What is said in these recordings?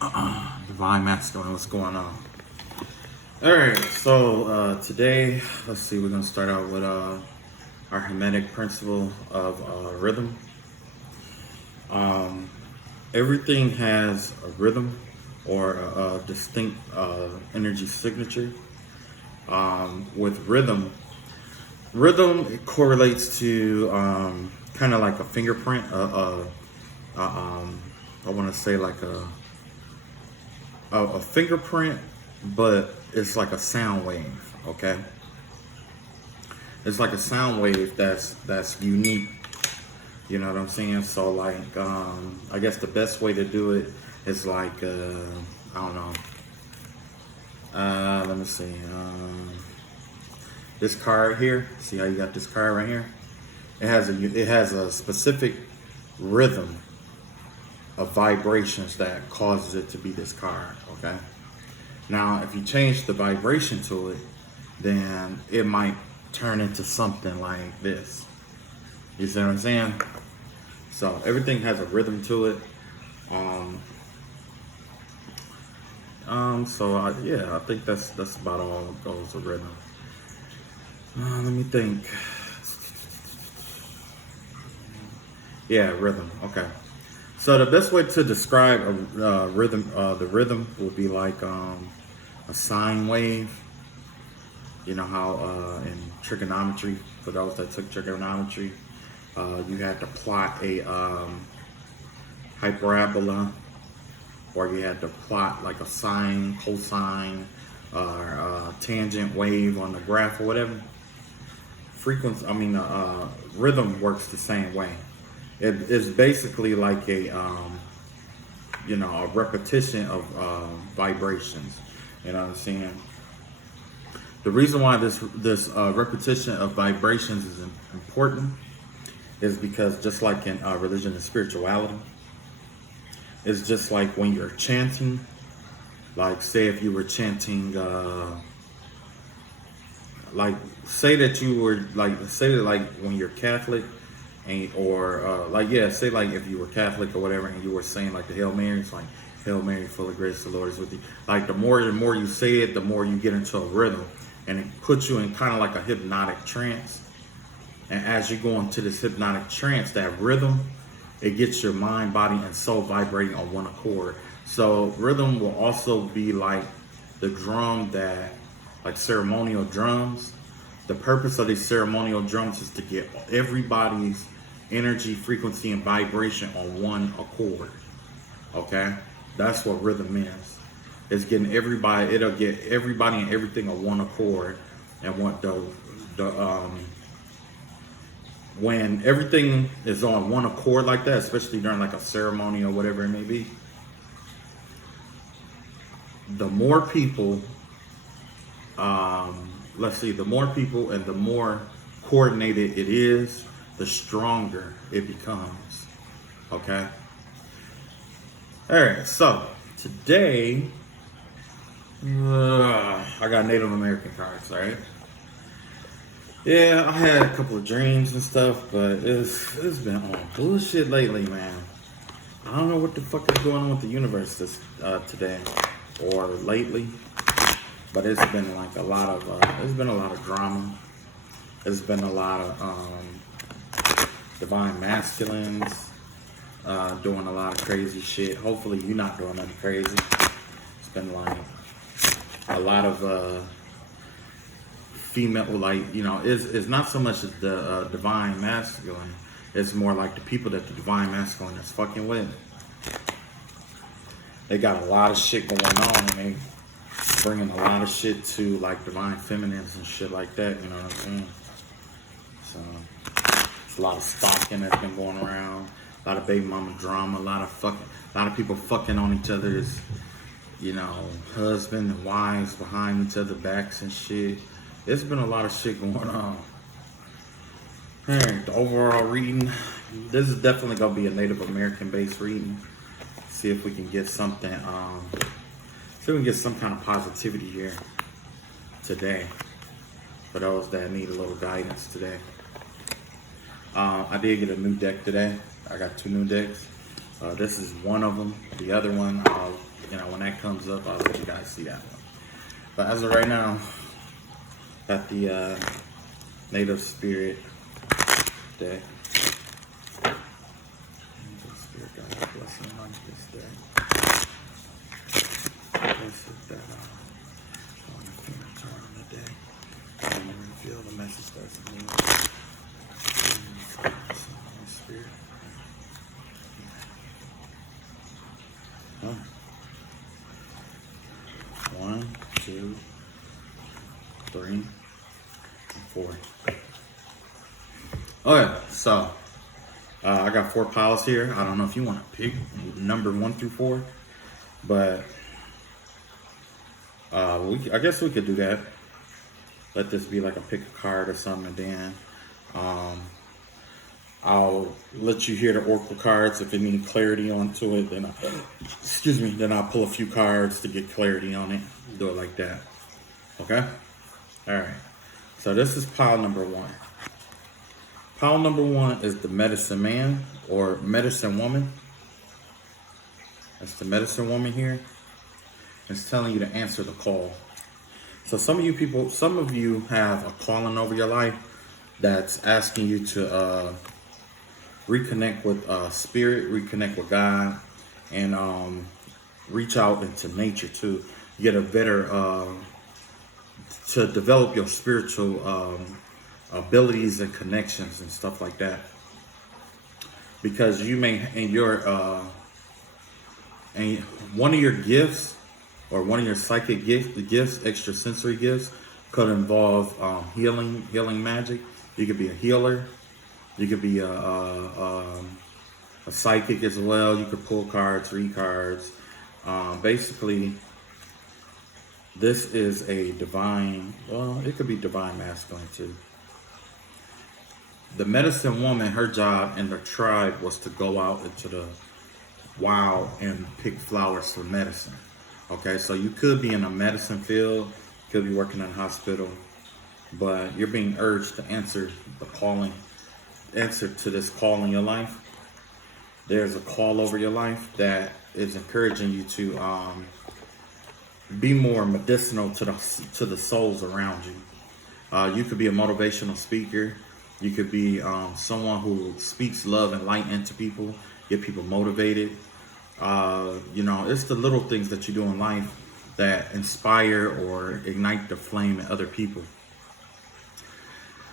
Divine Masculine, what's going on? Alright, so today, let's see, we're going to start out with our Hermetic principle of rhythm. Everything has a rhythm or a distinct energy signature. With rhythm it correlates to kind of like a fingerprint, I want to say like a fingerprint, but it's like a sound wave. Okay, it's like a sound wave that's unique. You know what I'm saying? So like, I guess the best way to do it is like, I don't know. Let me see. This card here. See how you got this card right here? It has a specific rhythm of vibrations that causes it to be this card. Okay. Now, if you change the vibration to it, then it might turn into something like this. You see what I'm saying? So everything has a rhythm to it. Yeah, I think that's about all that goes with rhythm. Let me think. Yeah, rhythm. Okay. So the best way to describe a rhythm, the rhythm would be like a sine wave. You know how in trigonometry, for those that took trigonometry, you had to plot a hyperbola, or you had to plot like a sine, cosine, or tangent wave on the graph or whatever. Rhythm works the same way. It is basically like a repetition of vibrations. You know what I'm saying? The reason why this repetition of vibrations is important is because just like in religion and spirituality, it's just like when you're chanting. Like, say if you were chanting, like say that you were say that like when you're Catholic, and say like if you were Catholic or whatever, and you were saying like the Hail Marys, like Hail Mary, full of grace, the Lord is with you. Like the more you say it, the more you get into a rhythm, and it puts you in kind of like a hypnotic trance. And as you go into this hypnotic trance, that rhythm, it gets your mind, body, and soul vibrating on one accord. So rhythm will also be like the drum that, like ceremonial drums. The purpose of these ceremonial drums is to get everybody's energy, frequency, and vibration on one accord. Okay? That's what rhythm is. It's getting everybody, it'll get everybody and everything on one accord. And when everything is on one accord like that, especially during like a ceremony or whatever it may be, the more people, the more people and the more coordinated it is, the stronger it becomes. Okay? All right, so today, I got Native American cards, all right? Yeah, I had a couple of dreams and stuff, but it's been on bullshit lately, man. I don't know what the fuck is going on with the universe today or lately, but it's been like there's been a lot of drama. There's been a lot of divine masculines doing a lot of crazy shit. Hopefully you're not doing nothing crazy. It's been like a lot of female, it's not so much as the divine masculine. It's more like the people that the divine masculine is fucking with. They got a lot of shit going on, and they bringing a lot of shit to like divine feminines and shit like that. You know what I'm saying? So it's a lot of stalking that's been going around. A lot of baby mama drama. A lot of people fucking on each other's, husband and wives behind each other's backs and shit. There's been a lot of shit going on. Alright, the overall reading. This is definitely going to be a Native American based reading. See if we can get something, see if we can get some kind of positivity here today. For those that need a little guidance today. I did get a new deck today. I got 2 new decks. This is one of them. The other one, when that comes up, I'll let you guys see that one. But as of right now, got the Native Spirit deck. Native Spirit, God bless him on this day. Bless it that on the finger turn on the day. And reveal the message that's in me. Holy Spirit. Huh. 1, 2, 3, 4. Okay, so I got 4 piles here. I don't know if you want to pick number 1 through 4, but I guess we could do that. Let this be like a pick a card or something, and then I'll let you hear the oracle cards. If it needs clarity onto it, then then I'll pull a few cards to get clarity on it. Do it like that. Okay? All right. So this is pile number 1. Pile number 1 is the medicine man or medicine woman. That's the medicine woman here. It's telling you to answer the call. So some of you have a calling over your life that's asking you to reconnect with spirit, reconnect with God, and reach out into nature to get a better, to develop your spiritual abilities and connections and stuff like that. Because you may, in your, and one of your gifts, or one of your psychic gifts, extrasensory gifts, could involve healing magic. You could be a healer. You could be a psychic as well. You could pull cards, read cards. Basically, this is a divine, well, it could be divine masculine too. The medicine woman, her job in the tribe was to go out into the wild and pick flowers for medicine. Okay, so you could be in a medicine field, could be working in a hospital, but you're being urged to answer to this call in your life. There's a call over your life that is encouraging you to be more medicinal to the souls around you. You could be a motivational speaker. You could be someone who speaks love and light into people, get people motivated. It's the little things that you do in life that inspire or ignite the flame in other people.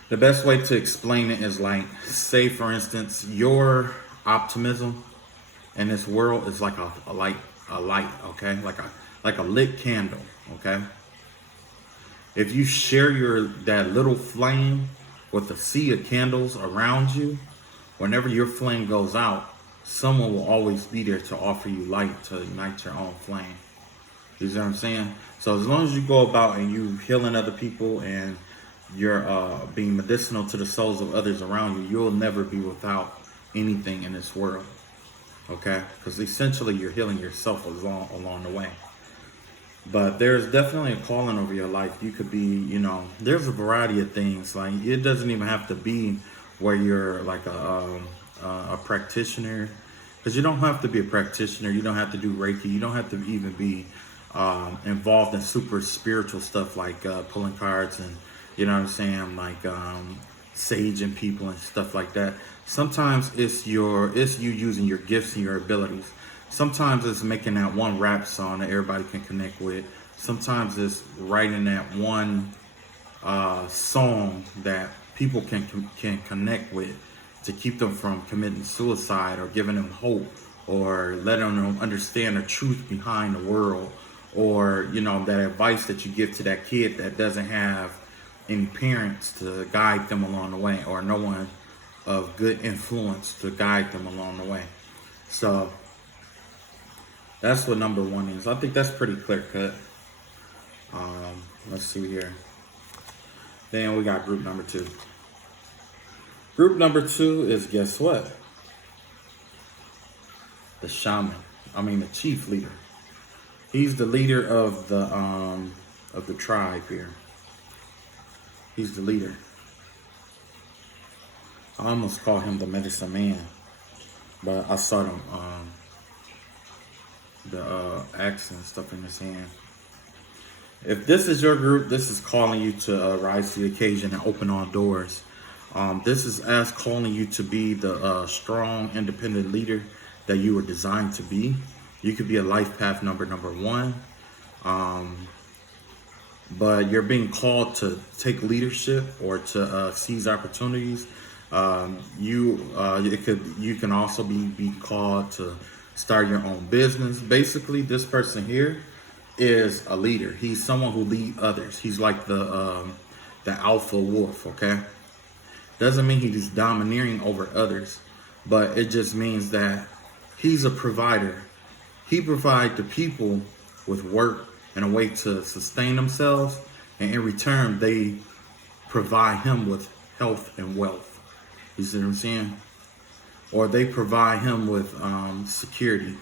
The best way to explain it is like, say for instance, your optimism in this world is like a light, okay? Like a lit candle, okay? If you share that little flame with a sea of candles around you, whenever your flame goes out, someone will always be there to offer you light, to ignite your own flame. You see what I'm saying? So as long as you go about and you healing other people and you're being medicinal to the souls of others around you, you'll never be without anything in this world. Okay? Because essentially you're healing yourself along the way. But there's definitely a calling over your life. You could be, there's a variety of things. Like, it doesn't even have to be where you're like a practitioner, because you don't have to be a practitioner. You don't have to do Reiki. You don't have to even be involved in super spiritual stuff like pulling cards and, like saging people and stuff like that. Sometimes it's you using your gifts and your abilities. Sometimes it's making that one rap song that everybody can connect with. Sometimes it's writing that one song that people can connect with, to keep them from committing suicide, or giving them hope, or letting them understand the truth behind the world, or that advice that you give to that kid that doesn't have any parents to guide them along the way, or no one of good influence to guide them along the way. So that's what number 1 is. I think that's pretty clear cut. Let's see here. Then we got group number 2. Group number 2 is, guess what? The shaman. The chief leader. He's the leader of the tribe here. He's the leader. I almost call him the medicine man, but I saw him the axe and stuff in his hand. If this is your group, this is calling you to rise to the occasion and open all doors. This is as calling you to be the strong, independent leader that you were designed to be. You could be a life path number one, but you're being called to take leadership or to seize opportunities. You can also be called to start your own business. Basically, this person here is a leader. He's someone who leads others. He's like the alpha wolf. Okay, doesn't mean he's domineering over others, but it just means that he's a provider. He provides the people with work and a way to sustain themselves, and in return, they provide him with health and wealth. You see what I'm saying? Or they provide him with security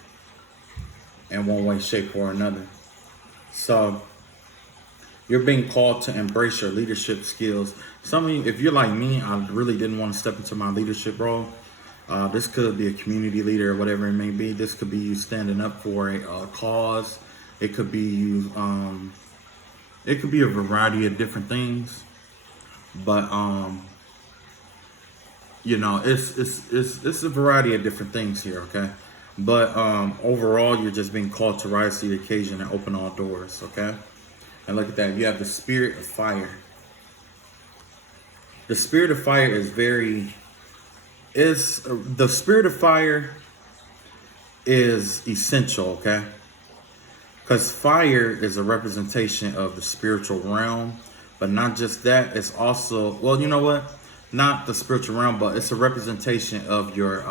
in one way, shape, or another. So you're being called to embrace your leadership skills. Some of you, if you're like me, I really didn't want to step into my leadership role. This could be a community leader or whatever it may be. This could be you standing up for a cause. It could be you. It could be a variety of different things. But you know, it's a variety of different things here. Okay, but overall, you're just being called to rise to the occasion and open all doors. Okay, and look at that. You have the spirit of fire. The spirit of fire is the spirit of fire is essential, okay? Because fire is a representation of the spiritual realm, but not just that, it's also, well, you know what? Not the spiritual realm, but it's a representation of your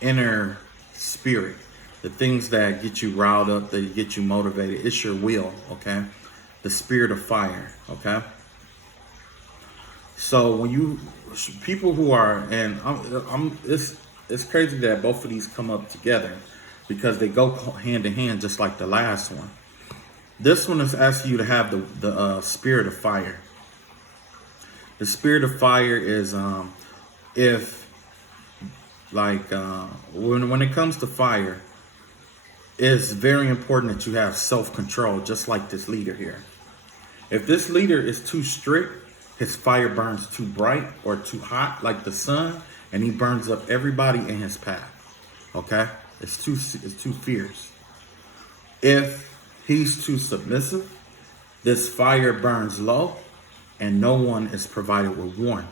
inner spirit, the things that get you riled up, that get you motivated. It's your will, okay? The spirit of fire, okay? So when you people who are, and it's crazy that both of these come up together because they go hand in hand, just like the last one. This one is asking you to have the spirit of fire. The spirit of fire is if like when it comes to fire, it's very important that you have self-control, just like this leader here. If this leader is too strict, his fire burns too bright or too hot like the sun, and he burns up everybody in his path. Okay? It's too fierce. If he's too submissive, this fire burns low and no one is provided with warmth.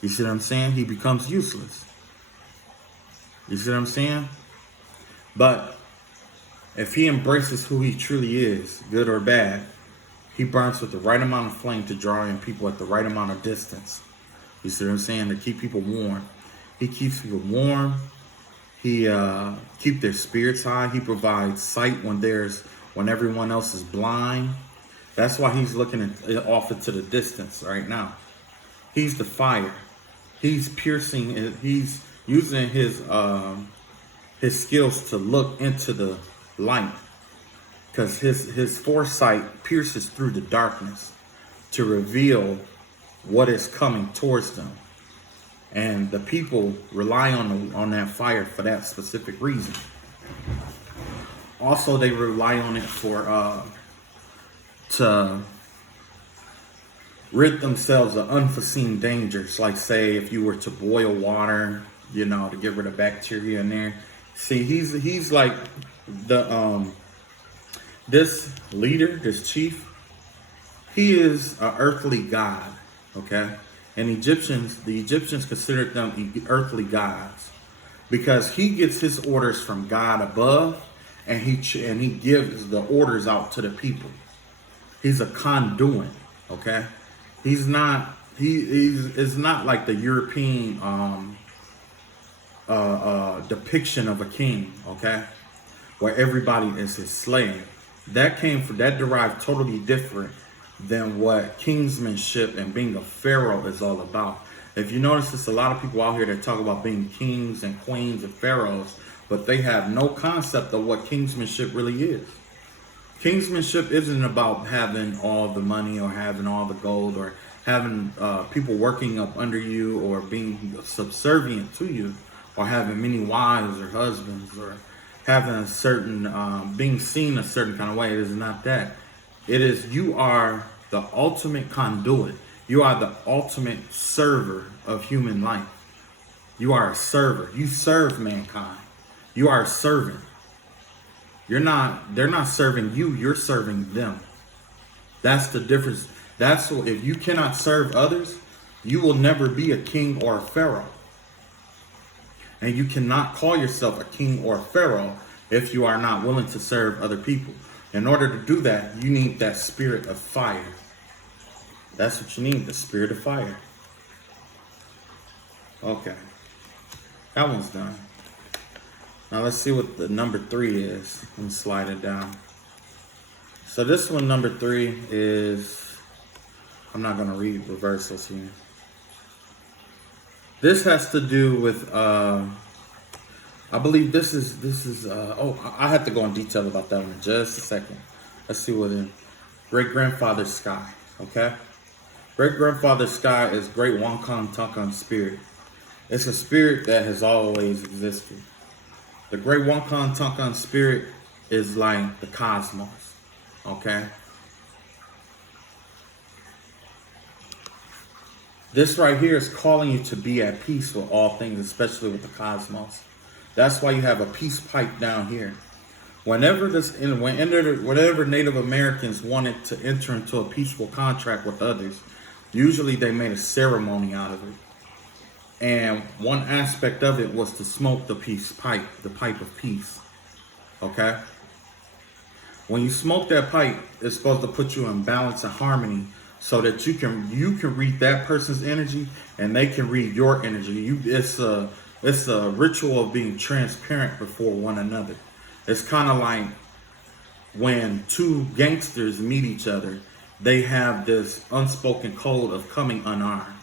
You see what I'm saying? He becomes useless. You see what I'm saying? But if he embraces who he truly is, good or bad, he burns with the right amount of flame to draw in people at the right amount of distance. You see what I'm saying? To keep people warm. He keeps people warm. He keeps their spirits high. He provides sight when everyone else is blind. That's why he's looking off into the distance right now. He's the fire. He's piercing. He's using his skills to look into the light. Because his foresight pierces through the darkness to reveal what is coming towards them. And the people rely on that fire for that specific reason. Also, they rely on it for to rid themselves of unforeseen dangers. Like, say, if you were to boil water, you know, to get rid of bacteria in there. See, he's like the this leader, this chief, he is an earthly god, okay? And the Egyptians considered them earthly gods because he gets his orders from God above, and he gives the orders out to the people. He's a conduit, okay? He's not like the European depiction of a king, okay, where everybody is his slave. That derived totally different than what kingsmanship and being a pharaoh is all about. If you notice, there's a lot of people out here that talk about being kings and queens and pharaohs, but they have no concept of what kingsmanship really is. Kingsmanship isn't about having all the money or having all the gold or having people working up under you or being subservient to you or having many wives or husbands or having a certain, being seen a certain kind of way. It is not that. It is you are the ultimate conduit. You are the ultimate server of human life. You are a server. You serve mankind. You are a servant. They're not serving you, you're serving them. That's the difference. That's what, if you cannot serve others, you will never be a king or a pharaoh. And you cannot call yourself a king or a pharaoh if you are not willing to serve other people. In order to do that, you need that spirit of fire. That's what you need, the spirit of fire. Okay. That one's done. Now let's see what the number 3 is. Let me slide it down. So this one, number 3, is, I'm not going to read reversals here. This has to do with, I believe this is, I have to go in detail about that one in just a second. Let's see what in great-grandfather sky, okay? Great-grandfather sky is great Wankan Tunkan spirit. It's a spirit that has always existed. The great Wankan Tunkan spirit is like the cosmos, okay? This right here is calling you to be at peace with all things, especially with the cosmos. That's why you have a peace pipe down here. Whenever Native Americans wanted to enter into a peaceful contract with others, usually they made a ceremony out of it. And one aspect of it was to smoke the peace pipe, the pipe of peace. Okay? When you smoke that pipe, it's supposed to put you in balance and harmony so that you can read that person's energy and they can read your energy. It's a ritual of being transparent before one another. It's kind of like when two gangsters meet each other, they have this unspoken code of coming unarmed.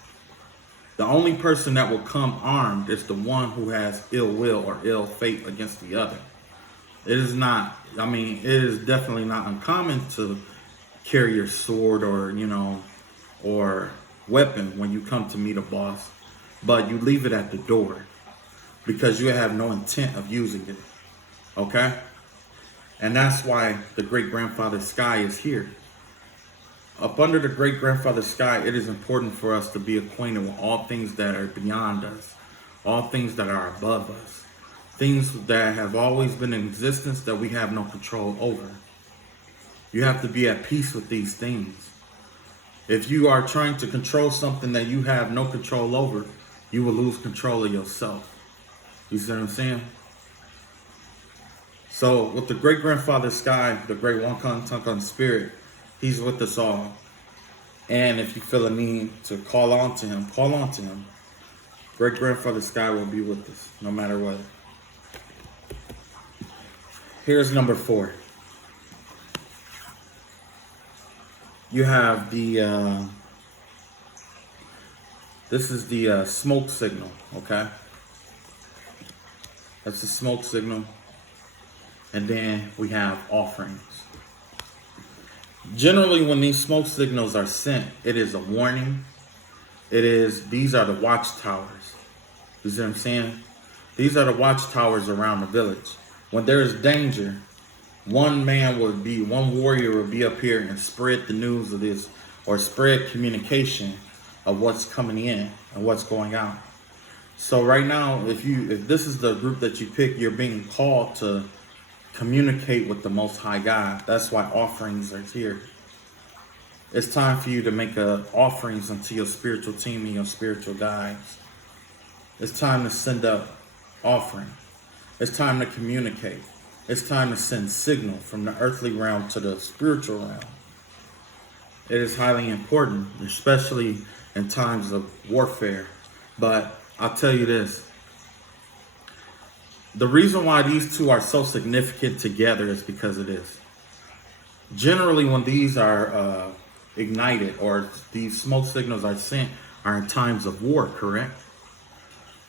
The only person that will come armed is the one who has ill will or ill fate against the other. It is not, it is definitely not uncommon to carry your sword or weapon when you come to meet a boss, but you leave it at the door because you have no intent of using it. Okay? And that's why the great-grandfather sky is here. Up under the great-grandfather sky, it is important for us to be acquainted with all things that are beyond us, all things that are above us, things that have always been in existence that we have no control over. You have to be at peace with these things. If you are trying to control something that you have no control over, you will lose control of yourself. You see what I'm saying? So with the great-grandfather sky, the great Wankan Tunkan spirit, he's with us all. And if you feel a need to call on to him, call on to him. Great-grandfather sky will be with us, no matter what. Here's number 4. You have the, this is the smoke signal, okay? That's the smoke signal. And then we have offerings. Generally, when these smoke signals are sent, it is a warning. These are the watchtowers. You see what I'm saying? These are the watchtowers around the village. When there is danger, one warrior will be up here and spread the news of this, or spread communication of what's coming in and what's going out. So right now, if this is the group that you pick, you're being called to communicate with the Most High God. That's why offerings are here. It's time for you to make offerings unto your spiritual team and your spiritual guides. It's time to send up offering. It's time to communicate. It's time to send signal from the earthly realm to the spiritual realm. It is highly important, especially in times of warfare. But I'll tell you this. The reason why these two are so significant together is because of this. Generally, when these are ignited or these smoke signals are sent, are in times of war, correct?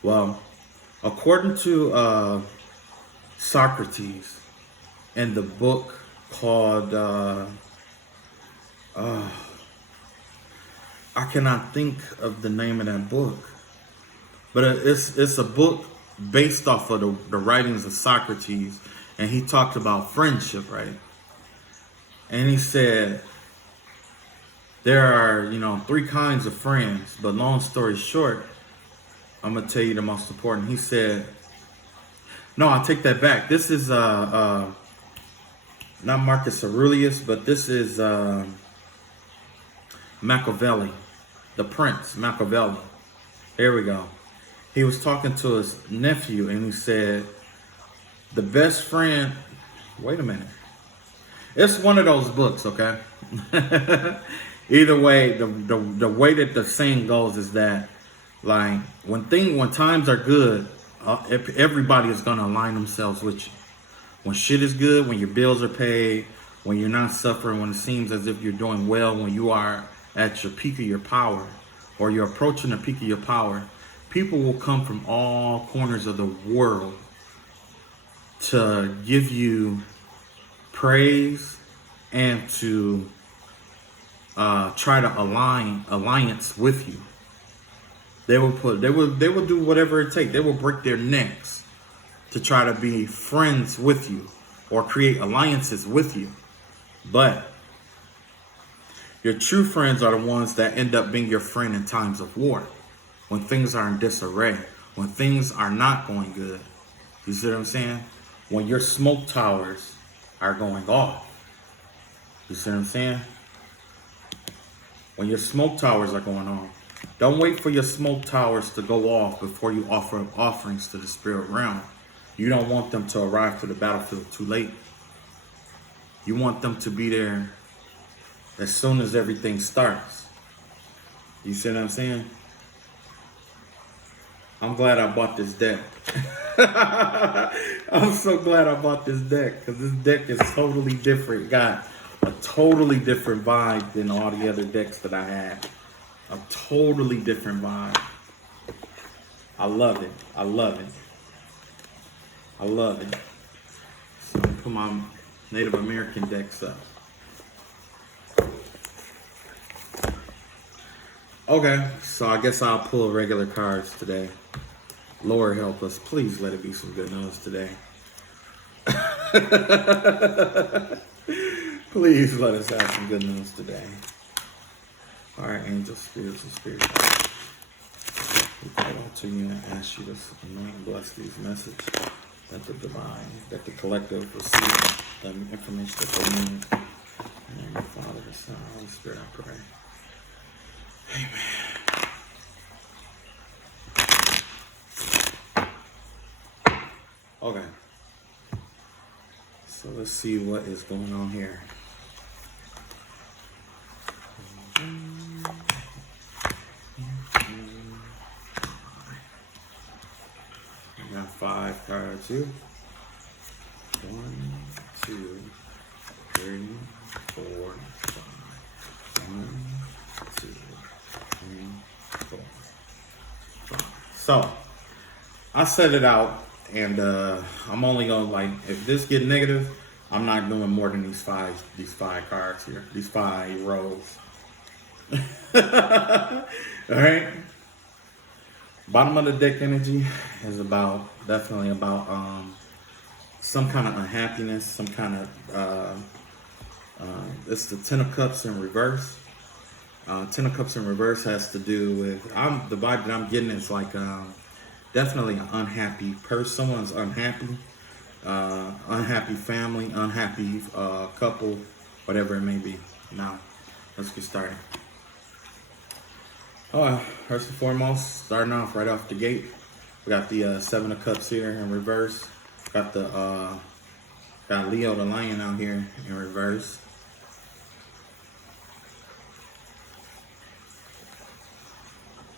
Well, according to Socrates in the book called, I cannot think of the name of that book, but it's a book based off of the writings of Socrates, and he talked about friendship, right? And he said there are, three kinds of friends, but long story short, I'm gonna tell you the most important. He said, no, I take that back. This is not Marcus Aurelius, but this is Machiavelli, the Prince Machiavelli. Here we go. He was talking to his nephew, and he said, the best friend. Wait a minute. It's one of those books, okay? Either way, the way that the saying goes is that, like, when times are good, everybody is gonna align themselves with you. When shit is good, when your bills are paid, when you're not suffering, when it seems as if you're doing well, when you are at your peak of your power, or you're approaching the peak of your power, people will come from all corners of the world to give you praise and to try to alliance with you. They will do whatever it takes. They will break their necks to try to be friends with you or create alliances with you. But your true friends are the ones that end up being your friend in times of war, when things are in disarray, when things are not going good. You see what I'm saying? When your smoke towers are going off. You see what I'm saying? When your smoke towers are going off. Don't wait for your smoke towers to go off before you offer up offerings to the spirit realm. You don't want them to arrive to the battlefield too late. You want them to be there as soon as everything starts. You see what I'm saying? I'm glad I bought this deck. I'm so glad I bought this deck, because this deck is totally different. Got a totally different vibe than all the other decks that I had. A totally different vibe. I love it. I love it. I love it. So I'm gonna put my Native American decks up. Okay, so I guess I'll pull regular cards today. Lord help us. Please let it be some good news today. Please let us have some good news today. All right, angels, spirits, and spirits. We call out to you and ask you to anoint and bless these messages, that the divine, that the collective receive the information that they need. In the name of the Father, the Son, and the Holy Spirit, I pray. Amen. Okay. So let's see what is going on here. We got 5 cards here. 1, 2, 3, 4, 5. 1, 2, 3, 4, 5. So I set it out, and I'm only gonna, like, if this get negative, I'm not doing more than these five cards here, these 5 rows. All right. Bottom of the deck energy is definitely about some kind of unhappiness, some kind of it's the 10 of Cups in reverse. 10 of Cups in reverse has to do with the vibe that I'm getting is like definitely an unhappy person. Someone's unhappy, unhappy family, unhappy couple, whatever it may be. Now, let's get started. First and foremost, starting off right off the gate, we got the 7 of Cups here in reverse. Got got Leo the Lion out here in reverse.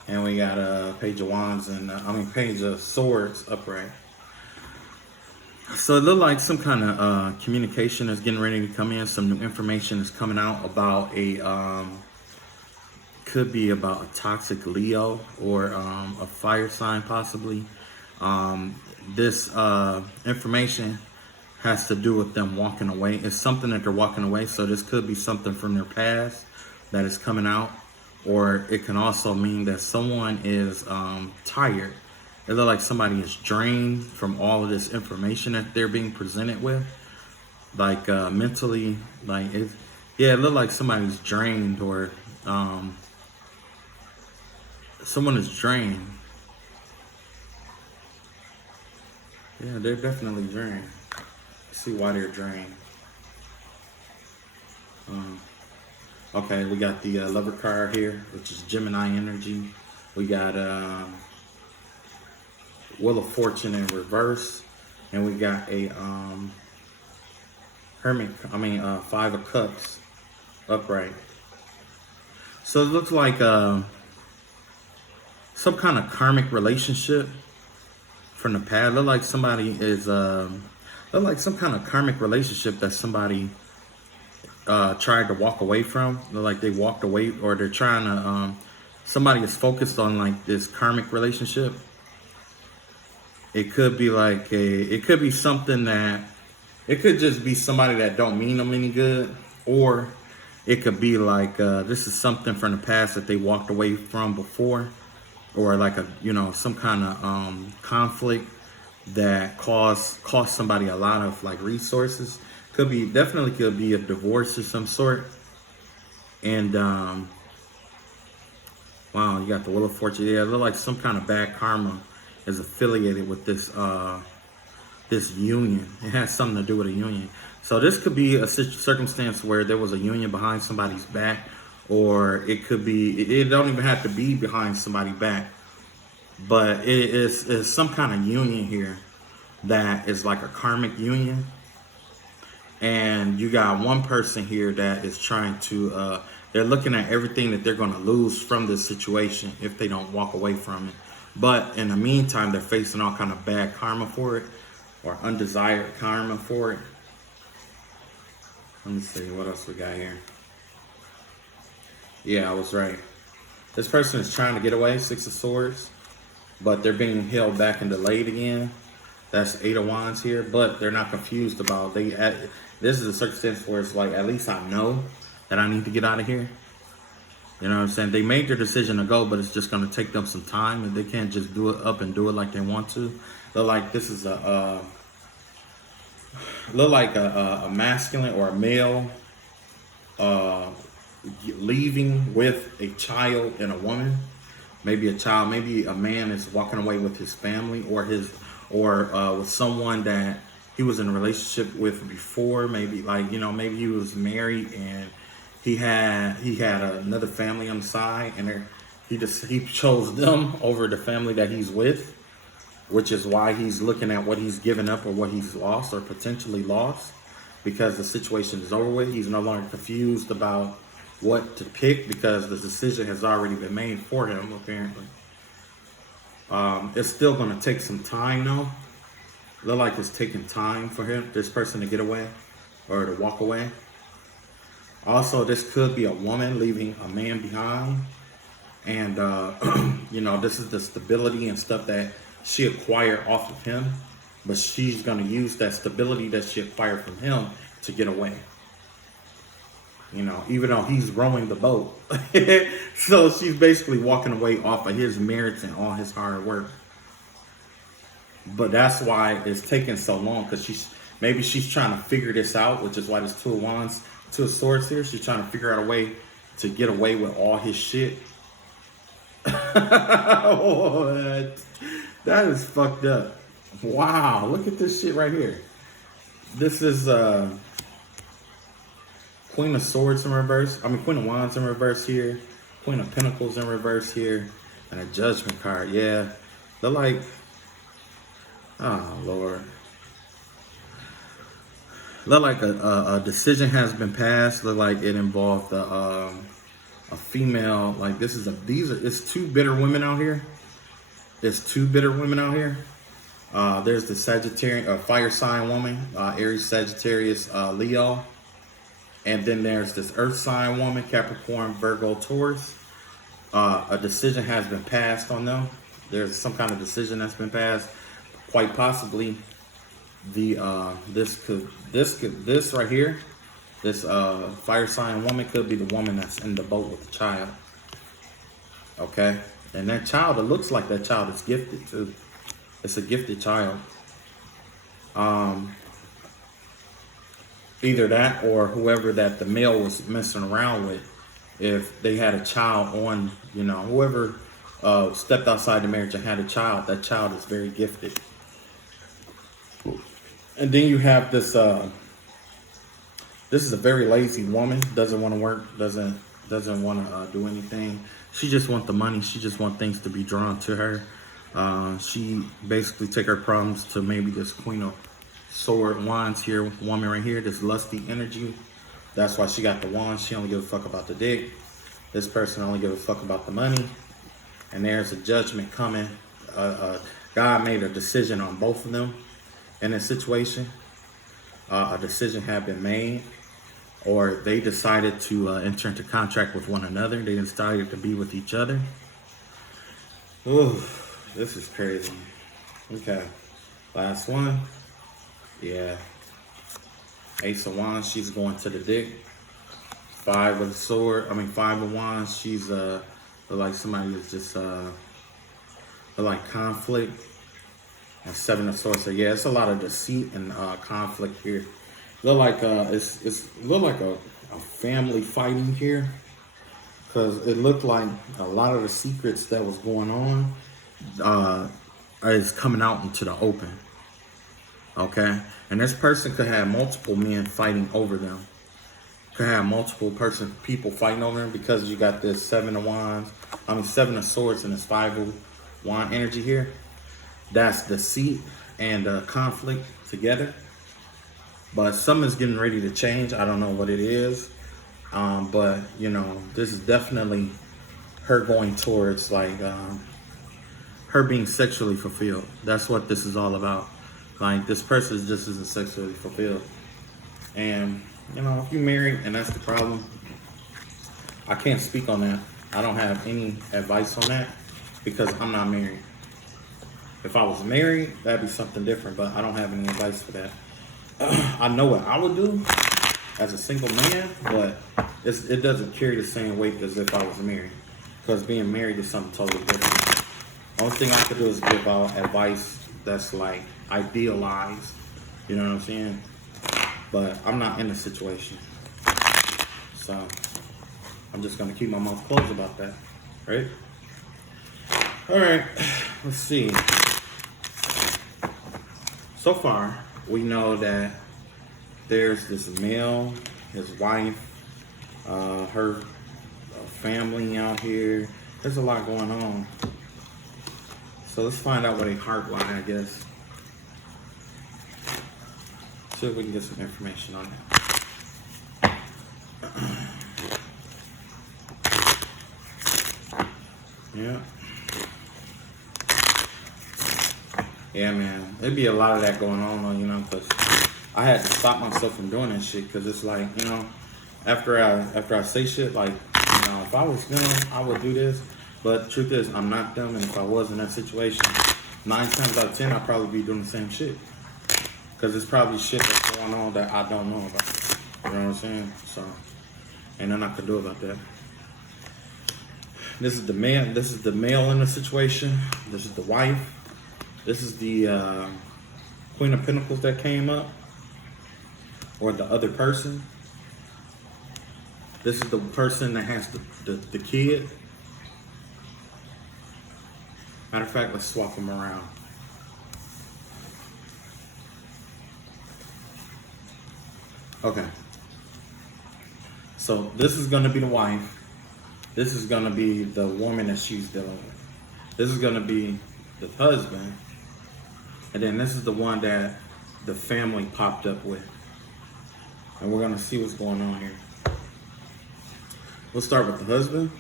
And we got Page of Wands and Page of Swords upright. So it looked like some kind of communication is getting ready to come in. Some new information is coming out about could be about a toxic Leo or a fire sign possibly. This information has to do with them walking away. It's something that they're walking away. So this could be something from their past that is coming out. Or it can also mean that someone is tired It looks like somebody is drained from all of this information that they're being presented with, like mentally, like it. Yeah, it looks like somebody's drained, or someone is drained. Yeah, they're definitely drained. See why they're drained. Um, okay, we got the lover card here, which is Gemini energy. We got Wheel of Fortune in reverse, and we got a Five of Cups upright. So it looks like some kind of karmic relationship from the past. Look like somebody is look like some kind of karmic relationship that somebody tried to walk away from. Look like they walked away, or they're trying to somebody is focused on like this karmic relationship. It could be like it could be something that, it could just be somebody that don't mean them any good, or it could be like this is something from the past that they walked away from before, or like some kind of conflict that cost somebody a lot of like resources. Definitely could be a divorce of some sort. And wow, you got the Wheel of Fortune. Yeah, it look like some kind of bad karma is affiliated with this this union. It has something to do with a union. So this could be a circumstance where there was a union behind somebody's back, or it could be, it don't even have to be behind somebody's back, but it is some kind of union here that is like a karmic union. And you got one person here that is trying to, they're looking at everything that they're going to lose from this situation if they don't walk away from it. But in the meantime, they're facing all kind of bad karma for it, or undesired karma for it. Let me see what else we got here. Yeah, I was right. This person is trying to get away, Six of Swords, but they're being held back and delayed again. That's Eight of Wands here, but they're not confused about this is a circumstance where it's like, at least I know that I need to get out of here. You know what I'm saying? They made their decision to go, but it's just going to take them some time, and they can't just do it up and do it like they want to. They're like, this is a masculine or a male leaving with a child and a woman. Maybe a child, maybe a man is walking away with his family, or with someone that he was in a relationship with before. Maybe maybe he was married and he had another family on the side, and he chose them over the family that he's with, which is why he's looking at what he's given up or what he's lost or potentially lost, because the situation is over with. He's no longer confused about what to pick because the decision has already been made for him, apparently. It's still going to take some time, though. Look like it's taking time for this person to get away or to walk away. Also, this could be a woman leaving a man behind. And, this is the stability and stuff that she acquired off of him. But she's going to use that stability that she acquired from him to get away. Even though he's rowing the boat. So she's basically walking away off of his merits and all his hard work. But that's why it's taking so long, because she's trying to figure this out, which is why there's Two of Wands, Two of Swords here. She's trying to figure out a way to get away with all his shit. That is fucked up. Wow, look at this shit right here. This is Queen of Swords in reverse. Queen of Wands in reverse here. Queen of Pentacles in reverse here. And a Judgment card. Yeah. They're like, oh, Lord. Look like a decision has been passed. Look like it involved a female. Like it's two bitter women out here. There's two bitter women out here. There's the Sagittarius, fire sign woman, Aries, Sagittarius, Leo. And then there's this earth sign woman, Capricorn, Virgo, Taurus. A decision has been passed on them. There's some kind of decision that's been passed. Quite possibly, this right here, this fire sign woman could be the woman that's in the boat with the child. Okay, and that child, it looks like that child is gifted too. It's a gifted child. Either that or whoever that the male was messing around with, if they had a child on, whoever stepped outside the marriage and had a child, that child is very gifted. And then you have this, this is a very lazy woman, doesn't want to work, doesn't want to do anything. She just wants the money. She just wants things to be drawn to her. She basically take her problems to maybe this Queen of Sword Wands here, woman right here, this lusty energy. That's why she got the wand. She only give a fuck about the dick. This person only give a fuck about the money. And there's a judgment coming. God made a decision on both of them in this situation. A decision had been made, or they decided to enter into contract with one another. They decided to be with each other. Ooh, this is crazy. Okay, last one. Yeah, Ace of Wands, she's going to the dick. Five of Wands, she's like somebody that's just like conflict. And Seven of Swords, so yeah, it's a lot of deceit and conflict here. Look like it's look like a family fighting here, because it looked like a lot of the secrets that was going on is coming out into the open. Okay, and this person could have multiple men fighting over them. Could have multiple people fighting over them, because you got this Seven of Swords and this Five of Wand energy here. That's deceit and conflict together. But something's getting ready to change. I don't know what it is. But, this is definitely her going towards, like, her being sexually fulfilled. That's what this is all about. Like, this person just isn't sexually fulfilled. And, if you're married and that's the problem, I can't speak on that. I don't have any advice on that, because I'm not married. If I was married, that'd be something different, but I don't have any advice for that. I know what I would do as a single man, but it doesn't carry the same weight as if I was married, because being married is something totally different. Only thing I could do is give out advice that's like idealized, you know what I'm saying? But I'm not in a situation, so I'm just gonna keep my mouth closed about that, right? All right, let's see. So far, we know that there's this male, his wife, her family out here. There's a lot going on. So let's find out what a heart lie, I guess. See if we can get some information on that. Yeah. Yeah, man. There'd be a lot of that going on, because I had to stop myself from doing that shit, because it's like, after I say shit, like, if I was them, I would do this. But the truth is, I'm not them, and if I was in that situation, 9 times out of 10, I'd probably be doing the same shit. Because it's probably shit that's going on that I don't know about. You know what I'm saying? So, ain't nothing I can do about that. This is the man. This is the male in the situation. This is the wife. This is the Queen of Pentacles that came up, or the other person. This is the person that has the kid. Matter of fact, let's swap them around. Okay. So this is going to be the wife. This is going to be the woman that she's dealing with. This is going to be the husband. And then this is the one that the family popped up with. And we're going to see what's going on here. We'll start with the husband.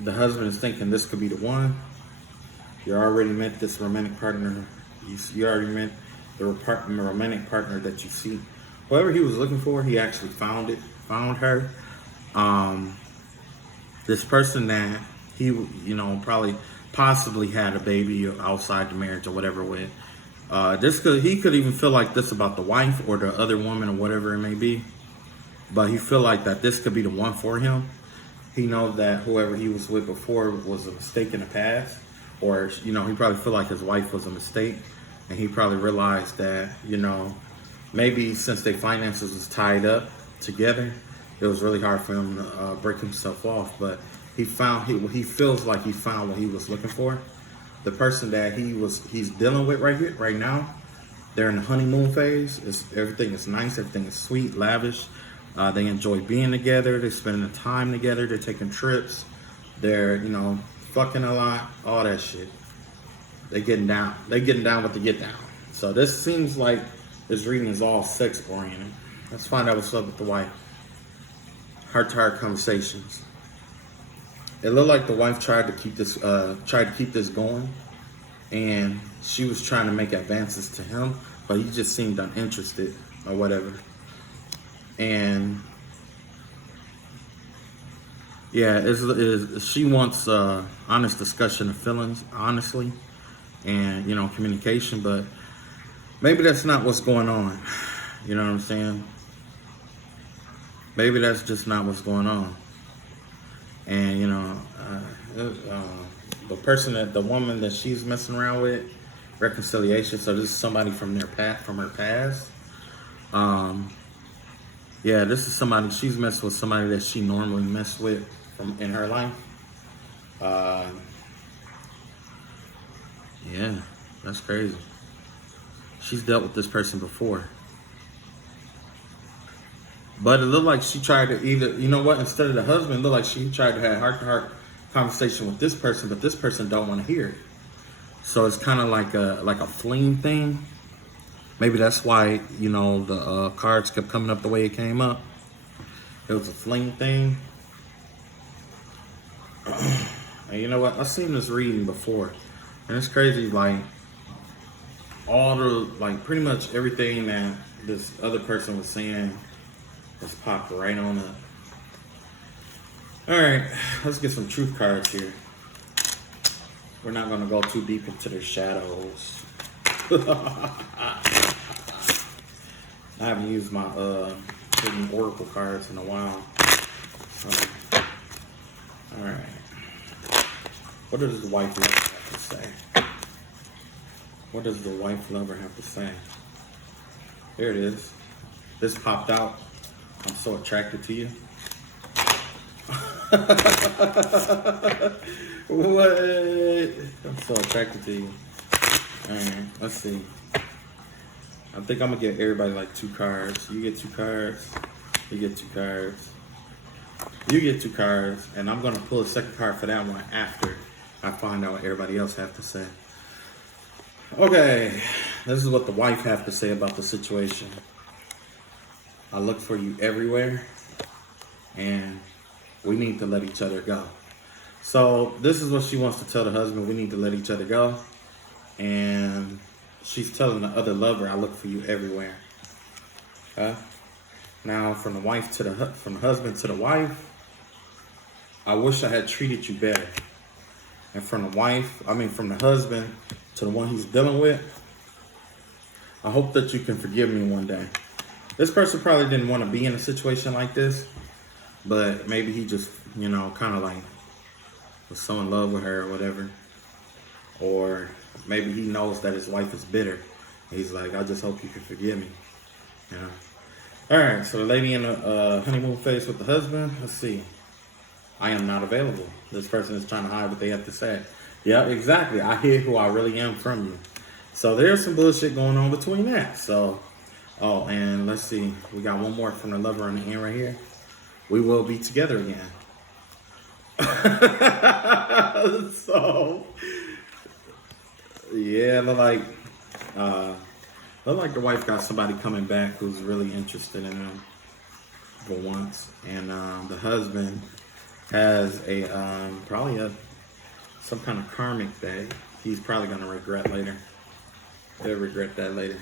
The husband is thinking this could be the one. You already met this romantic partner. You already met the romantic partner that you see. Whoever he was looking for, he actually found her. This person that he, probably possibly had a baby outside the marriage or whatever with. He could even feel like this about the wife or the other woman or whatever it may be. But he feel like that this could be the one for him. he knows that whoever he was with before was a mistake in the past, or he probably feel like his wife was a mistake, and he probably realized that maybe since their finances was tied up together, it was really hard for him to break himself off. But he feels like he found what he was looking for. The person that he's dealing with right now, they're in the honeymoon phase. Everything is nice, everything is sweet, lavish. They enjoy being together. They're spending the time together. They're taking trips. They're fucking a lot, all that shit. They getting down. They getting down with the get down. So this seems like this reading is all sex oriented. Let's find out what's up with the wife. Heart to heart conversations. It looked like the wife tried to keep this going, and she was trying to make advances to him, but he just seemed uninterested or whatever. And yeah, she wants honest discussion of feelings, honestly, and communication. But maybe that's not what's going on. You know what I'm saying? Maybe that's just not what's going on. And the woman that she's messing around with, reconciliation. So this is somebody from her past. Yeah, this is somebody, she's messed with somebody that she normally messed with in her life. Yeah, that's crazy. She's dealt with this person before. But it looked like she tried to instead of the husband, it looked like she tried to have heart-to-heart conversation with this person, but this person don't want to hear it. So it's kind of like a fling thing. Maybe that's why, the cards kept coming up the way it came up. It was a fling thing. And you know what? I've seen this reading before. And it's crazy, pretty much everything that this other person was saying was popped right on up. Alright, let's get some truth cards here. We're not going to go too deep into their shadows. I haven't used my hidden oracle cards in a while. All right. What does the wife lover have to say? What does the wife lover have to say? There it is. This popped out. I'm so attracted to you. What? I'm so attracted to you. All right. Let's see. I think I'm gonna give everybody like 2 cards. You get 2 cards. You get 2 cards. You get 2 cards, and I'm gonna pull a second card for that one after I find out what everybody else have to say. Okay, this is what the wife have to say about the situation. I look for you everywhere, and we need to let each other go. So this is what she wants to tell the husband: we need to let each other go, and she's telling the other lover, I look for you everywhere. Now, from the husband to the wife, I wish I had treated you better. And from the husband to the one he's dealing with, I hope that you can forgive me one day. This person probably didn't want to be in a situation like this, but maybe he just, kind of like was so in love with her or whatever. Or maybe he knows that his wife is bitter. He's like, I just hope you can forgive me. All right, so the lady in the honeymoon phase with the husband, let's see. I am not available. This person is trying to hide what they have to say. Yeah, exactly. I hear who I really am from you. So there's some bullshit going on between that. So, and let's see. We got one more from the lover on the end right here. We will be together again. So, yeah, look like the wife got somebody coming back who's really interested in them for once, and the husband has probably some kind of karmic that he's probably gonna regret later. He'll regret that later.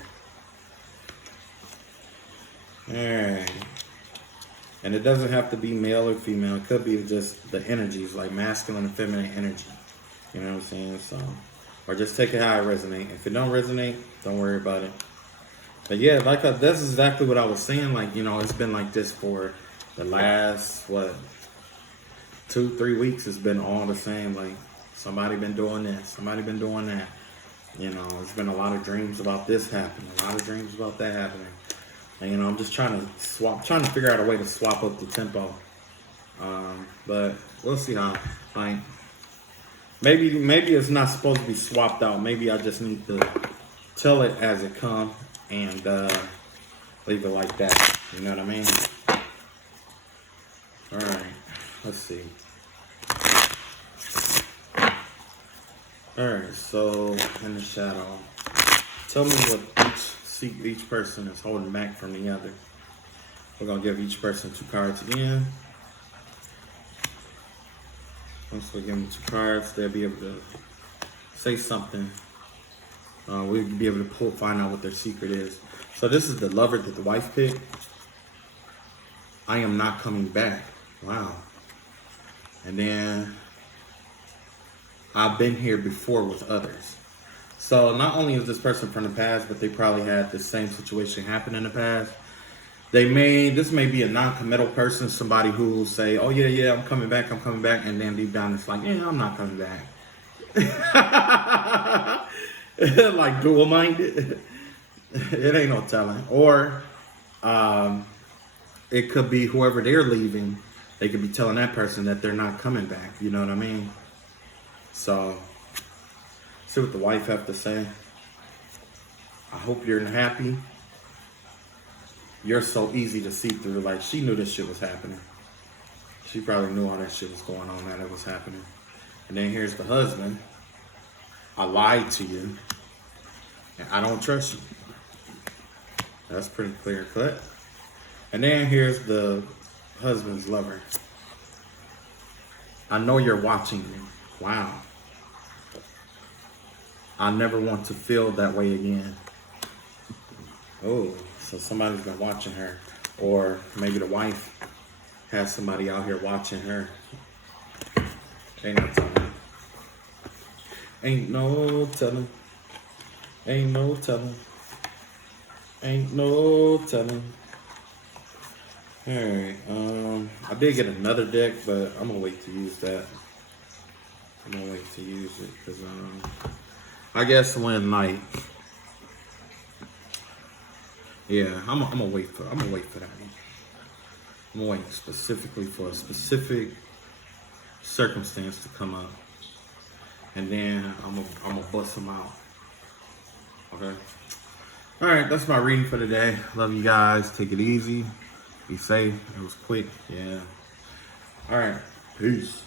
All right, and it doesn't have to be male or female. It could be just the energies, like masculine and feminine energy. You know what I'm saying? So. Or just take it how it resonates. If it don't resonate, don't worry about it. But yeah, that's exactly what I was saying. It's been like this for the last, 2-3 weeks has been all the same. Like somebody been doing this, somebody been doing that. You know, it's been a lot of dreams about this happening, a lot of dreams about that happening. And, you know, I'm just trying to figure out a way to swap up the tempo. But we'll see how. Like, maybe it's not supposed to be swapped out. Maybe I just need to tell it as it comes and leave it like that. You know what I mean? All right. Let's see. All right. So in the shadow, tell me what each person is holding back from the other. We're gonna give each person 2 cards again. Once we give them 2 cards, they'll be able to say something. We'll be able to find out what their secret is. So this is the Lover that the wife picked. I am not coming back. Wow. And then I've been here before with others. So not only is this person from the past, but they probably had the same situation happen in the past. This may be a non-committal person, somebody who will say, oh yeah, I'm coming back. And then deep down it's like, yeah, I'm not coming back. Like dual-minded. It ain't no telling. Or it could be whoever they're leaving, they could be telling that person that they're not coming back. You know what I mean? So, see what the wife have to say. I hope you're happy. You're so easy to see through. Like, she knew this shit was happening. She probably knew all that shit was going on, that it was happening. And then here's the husband. I lied to you. And I don't trust you. That's pretty clear cut. And then here's the husband's lover. I know you're watching me. Wow. I never want to feel that way again. Oh, so somebody's been watching her. Or maybe the wife has somebody out here watching her. Ain't no telling. Ain't no telling. Ain't no telling. Ain't no telling. Alright, I did get another deck, but I'm gonna wait to use that. I'm gonna wait to use it, because I guess when, like, yeah, I'm gonna wait for that one. I'm gonna wait specifically for a specific circumstance to come up, and then I'm gonna bust them out. Okay. All right, that's my reading for today. Love you guys. Take it easy. Be safe. It was quick. Yeah. All right. Peace.